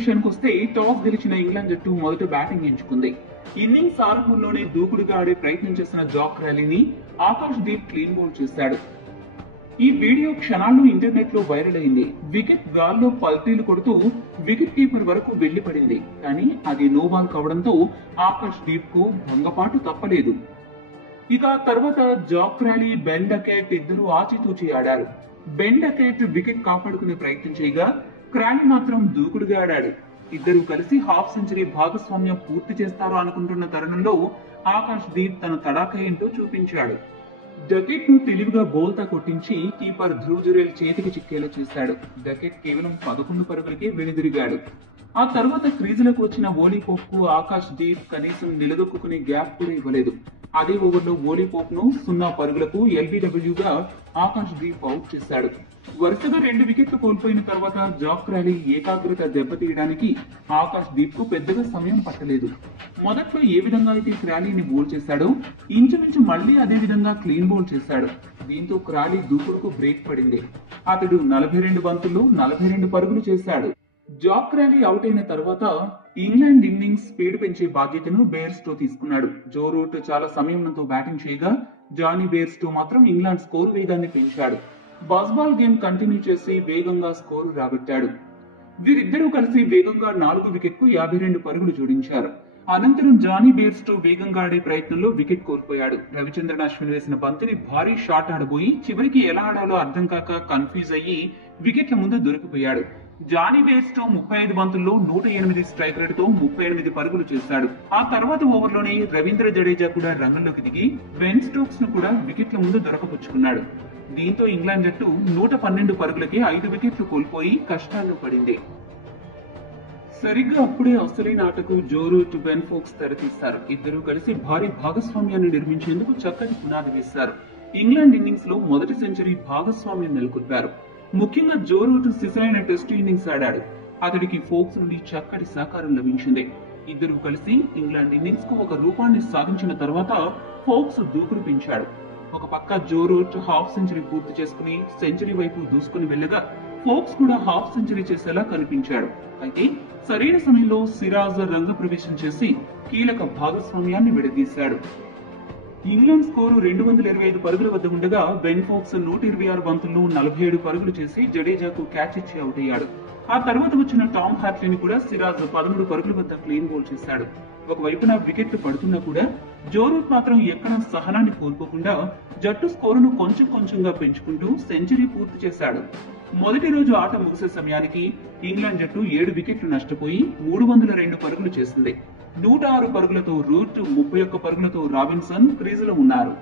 విషయానికి వస్తే టాస్ గెలిచిన ఇంగ్లాండ్ జట్టు మొదట బ్యాటింగ్ ఎంచుకుంది. ఇన్నింగ్స్ ఆరంభంలోనే దూకుడుగా ఆడే ప్రయత్నం చేసిన జాక్ ర్యాలీని ఆకాష్ దీప్ క్లీన్ బౌల్ చేశాడు. ఈ వీడియో క్షణాల్లో ఇంటర్నెట్ లో వైరల్ అయింది. వికెట్ గాల్లో పల్టీలు కొడుతూ వికెట్ కీపర్ వరకు వెళ్లి పడింది. కానీ అది నో బాల్ కావడంతో ఆకాష్ దీప్ కు భంగపాటు తప్పలేదు. ఇక తర్వాత జాక్ ర్యాలీ, బెన్ డకెట్ ఇద్దరు ఆచితూచి ఆడారు. బెన్ డకెట్ వికెట్ కాపాడుకునే ప్రయత్నం చేయగా క్రాలీ మాత్రం దూకుడుగా ఆడాడు. ఇద్దరు కలిసి హాఫ్ సెంచరీ భాగస్వామ్యం పూర్తి చేస్తారో అనుకుంటున్న తరుణంలో ఆకాష్ దీప్ తన తడాఖా ఏంటో చూపించాడు. డకెట్ ను తెలివిగా బౌల్తా కొట్టించి కీపర్ ధ్రువ్ జురేల్ చేతికి చిక్కేలా చేశాడు. డకెట్ కేవలం 11 పరుగులకే వెనుదిరిగాడు. ఆ తర్వాత క్రీజులకు వచ్చిన ఓలీ పోప్ కు ఆకాష్ దీప్ కనీసం నిలదొక్కునే గ్యాప్ కూడా ఇవ్వలేదు. అదే ఓవర్లో ఓలీ పోప్ ను 0 పరుగులకు ఎల్బీడబ్ల్యూగా ఆకాష్ దీప్ అవుట్ చేశాడు. వరుసగా 2 వికెట్లు కోల్పోయిన తర్వాత జాక్ ర్యాలీ ఏకాగ్రత దెబ్బతీయడానికి ఆకాష్ దీప్ కు పెద్దగా సమయం పట్టలేదు. మొదట్లో ఏ విధంగా అయితే క్రాలీని బౌల్ చేశాడో ఇంచుమించు మళ్లీ అదే విధంగా క్లీన్ బౌల్ చేశాడు. దీంతో క్రాలీ దూకుడుకు బ్రేక్ పడింది. అతడు 42 బంతుల్లో 42 పరుగులు చేశాడు. జాక్ ర్యాలీ అవుట్ అయిన తర్వాత ఇంగ్లాండ్ ఇన్నింగ్స్ స్పీడ్ పెంచే బాధ్యతను బేర్స్టో తీసుకున్నాడు. జో రూట్ చాలా సమయంతో బ్యాటింగ్ చేయగా జానీ బేర్స్టో మాత్రం ఇంగ్లాండ్ స్కోర్ వేగాన్ని పెంచాడు. బాల్ గేమ్ కంటిన్యూ చేసి వేగంగా స్కోరు రాబట్టాడు. వీరిద్దరూ కలిసి వేగంగా 4 వికెట్కు 52 పరుగులు జోడించారు. అనంతరం జానీ బేర్స్టో వేగంగా ఆడే ప్రయత్నంలో వికెట్ కోల్పోయాడు. రవిచంద్రన్ అశ్విన్ వేసిన బంతిని భారీ షాట్ ఆడబోయి చివరికి ఎలా ఆడాలో అర్థం కాక కన్ఫ్యూజ్ అయ్యి వికెట్ల ముందు దొరికిపోయాడు. జానీ బేర్స్టో 35 బంతుల్లో 108 స్ట్రైక్ రేటుతో 38 పరుగులు చేశాడు. ఆ తర్వాత ఓవర్లోనే రవీంద్ర జడేజా కూడా రంగంలోకి దిగి బెన్ స్టోక్స్ ను కూడా వికెట్ల ముందు దొరకపుచ్చుకున్నాడు. దీంతో ఇంగ్లాండ్ జట్టు 112 పరుగులకి 5 వికెట్లు కోల్పోయి కష్టాల్లో పడింది. సరిగ్గా అప్పుడే అసలైన ఆటకు జో రూట్, బెన్ ఫోక్స్ తెరతీశారు. ఇద్దరూ కలిసి భారీ భాగస్వామ్యాన్ని నిర్మించేందుకు చక్కటి పునాది వేశారు. ఇంగ్లాండ్ ఇన్నింగ్స్ లో మొదటి సెంచరీ భాగస్వామ్యం నెలకొల్పారు. ముఖ్యంగా జో రూట్ సిసలైన టెస్ట్ ఇన్నింగ్స్ ఆడాడు. అతడికి ఫోక్స్ నుండి చక్కటి సహకారం లభించింది. ఇద్దరు కలిసి ఇంగ్లాండ్ ఇన్నింగ్స్ కు ఒక రూపాన్ని సాధించిన తర్వాత ఫోక్స్ దూకుడు పెంచాడు. ఒక పక్క జో రూట్ హాఫ్ సెంచరీ పూర్తి చేసుకుని సెంచరీ వైపు దూసుకుని వెళ్ళగా ఫోక్స్ కూడా హాఫ్ సెంచరీ చేసేలా కనిపించాడు. అయితే సరైన సమయంలో సిరాజ్ రంగ ప్రవేశం చేసి కీలక భాగస్వామ్యాన్ని విడదీశాడు. ఇంగ్లాండ్ స్కోరు 225 పరుగుల వద్ద ఉండగా బెన్ ఫోక్స్ 126 బంతుల్లో 47 పరుగులు చేసి జడేజాకు క్యాచ్ ఇచ్చి అవుట్ అయ్యాడు. ఆ తర్వాత వచ్చిన టామ్ హార్ట్లీని కూడా సిరాజ్ 13 పరుగుల వద్ద క్లీన్ బౌల్ చేశాడు. ఒకవైపున వికెట్లు పడుతున్నా కూడా జో రూట్ మాత్రం ఎక్కడ సహనాన్ని కోల్పోకుండా జట్టు స్కోరును కొంచెం కొంచెంగా పెంచుకుంటూ సెంచరీ పూర్తి చేశాడు. మొదటి రోజు ఆట ముగిసే సమయానికి ఇంగ్లాండ్ జట్టు 7 వికెట్లు నష్టపోయి 302 పరుగులు చేసింది. 106 పరుగులతో రూట్, 31 పరుగులతో రాబిన్సన్ క్రీజులో ఉన్నారు.